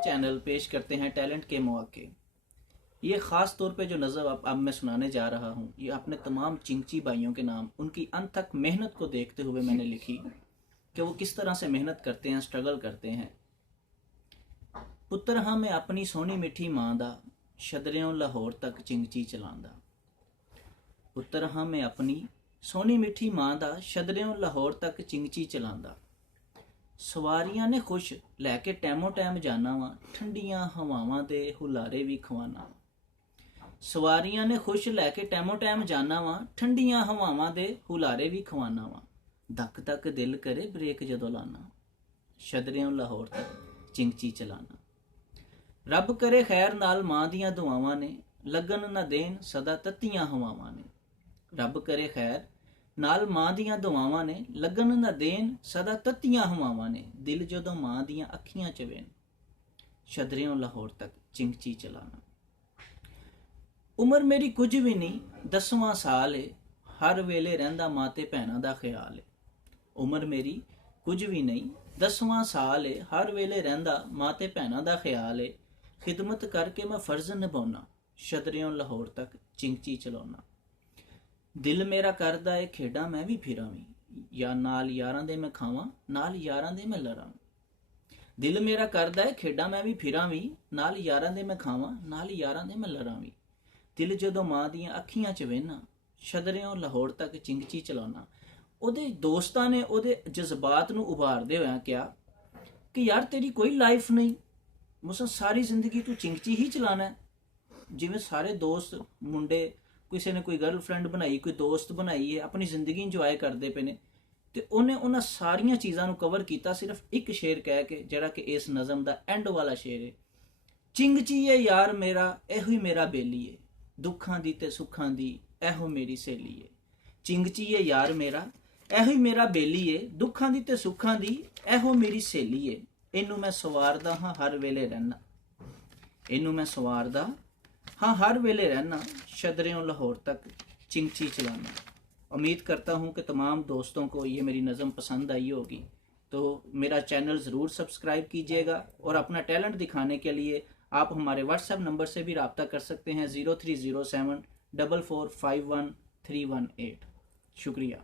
Channel पेश करते हैं टैलेंट के मौके। ये ख़ास तौर पे जो नज़म अब मैं सुनाने जा रहा हूँ, ये अपने तमाम चिंची भाइयों के नाम, उनकी अनथक मेहनत को देखते हुए मैंने लिखी कि वो किस तरह से मेहनत करते हैं, स्ट्रगल करते हैं। पुत्र हाँ मैं अपनी सोहनी मिठी मां दा, शदरियों लाहौर तक चिंची चलांदा। पुत्र हाँ मैं अपनी सोहनी मिठी मां दा, शदरियों लाहौर तक चिंची चलांदा। सवारियां ने खुश लैके टैमो टैम जाना वा, ठंडियां हवावां दे हुलारे भी खवाना। सवारियां ने खुश लैके टैमो टैम जाना वा, ठंडियां हवावां दे हुलारे भी खवाना वा। धक धक दिल करे ब्रेक जदों लाना, शदरियों लाहौर तक चिंची चलाना। रब करे खैर नाल मां दियां दुआवां ने, लगन ना देन सदा तत्तियां हवावां ने। रब करे खैर नाल मां दियां दुआवां ने, लगन ना देन सदा तत्तियां हवावां ने। दिल जदों मां दियां अखियां च वेन, शदरियों लाहौर तक चिंची चलाना। उमर मेरी कुछ भी नहीं 10वां साल है, हर वेले रहिंदा मां ते भैणां दा ख्याल है। उमर मेरी कुछ भी नहीं 10वां साल है, हर वेले रहिंदा मां ते भैणां दा ख्याल है। खिदमत करके मैं फर्ज निभाउना, शदरियों लाहौर तक चिंची चलाउना। दिल मेरा करदा है खेडां मैं भी फिरावी, या नाल यारां दे मैं खावां, नाल यारां दे मैं लड़ावी। दिल मेरा करदा है खेडां मैं भी फिरावी, नाल यारां दे मैं खावां, नाल यारां दे मैं लड़ावी। दिल जदों मां दियां अखियां च वेना, शदरियों लाहौर तक चिंची चलाउना। ਉਹਦੇ ਦੋਸਤਾਂ ਨੇ ਉਹਦੇ ਜਜ਼ਬਾਤ ਨੂੰ ਉਭਾਰਦੇ ਹੋਇਆ ਕਿਹਾ ਕਿ ਯਾਰ ਤੇਰੀ ਕੋਈ ਲਾਈਫ ਨਹੀਂ, ਮੁਸਾ ਸਾਰੀ ਜ਼ਿੰਦਗੀ ਤੂੰ ਚਿੰਗਚੀ ਹੀ ਚਲਾਣਾ ਹੈ। ਜਿਵੇਂ ਸਾਰੇ ਦੋਸਤ ਮੁੰਡੇ, ਕਿਸੇ ਨੇ ਕੋਈ ਗਰਲਫ੍ਰੈਂਡ ਬਣਾਈ, ਕੋਈ ਦੋਸਤ ਬਣਾਈ ਹੈ, ਆਪਣੀ ਜ਼ਿੰਦਗੀ ਇੰਜੋਏ ਕਰਦੇ ਪਏ ਨੇ, ਤੇ ਉਹਨੇ ਉਹਨਾਂ ਸਾਰੀਆਂ ਚੀਜ਼ਾਂ ਨੂੰ ਕਵਰ ਕੀਤਾ ਸਿਰਫ ਇੱਕ ਸ਼ੇਰ ਕਹਿ ਕੇ, ਜਿਹੜਾ ਕਿ ਇਸ ਨਜ਼ਮ ਦਾ ਐਂਡ ਵਾਲਾ ਸ਼ੇਰ ਹੈ। ਚਿੰਗਚੀ ਏ ਯਾਰ ਮੇਰਾ ਇਹੋ ਹੀ ਮੇਰਾ ਬੇਲੀ ਏ, ਦੁੱਖਾਂ ਦੀ ਤੇ ਸੁੱਖਾਂ ਦੀ ਇਹੋ ਮੇਰੀ ਸਹੇਲੀ ਏ। ਚਿੰਗਚੀ ਏ ਯਾਰ ਮੇਰਾ ਇਹੋ ਹੀ ਮੇਰਾ ਬੇਲੀ ਏ, ਦੁੱਖਾਂ ਦੀ ਤੇ ਸੁੱਖਾਂ ਦੀ ਇਹੋ ਮੇਰੀ ਸਹੇਲੀ ਏ। ਇਹਨੂੰ ਮੈਂ ਸਵਾਰਦਾ ਹਾਂ ਹਰ ਵੇਲੇ ਰਹਿਣਾ, ਇਹਨੂੰ ਮੈਂ ਸਵਾਰਦਾ हाँ हर वेले रहना, शदरियों लाहौर तक चिंची चलाना। उम्मीद करता हूँ कि तमाम दोस्तों को ये मेरी नज़म पसंद आई होगी, तो मेरा चैनल ज़रूर सब्सक्राइब कीजिएगा। और अपना टैलेंट दिखाने के लिए आप हमारे व्हाट्सएप नंबर से भी रब्ता कर सकते हैं 0307 44451318। शुक्रिया।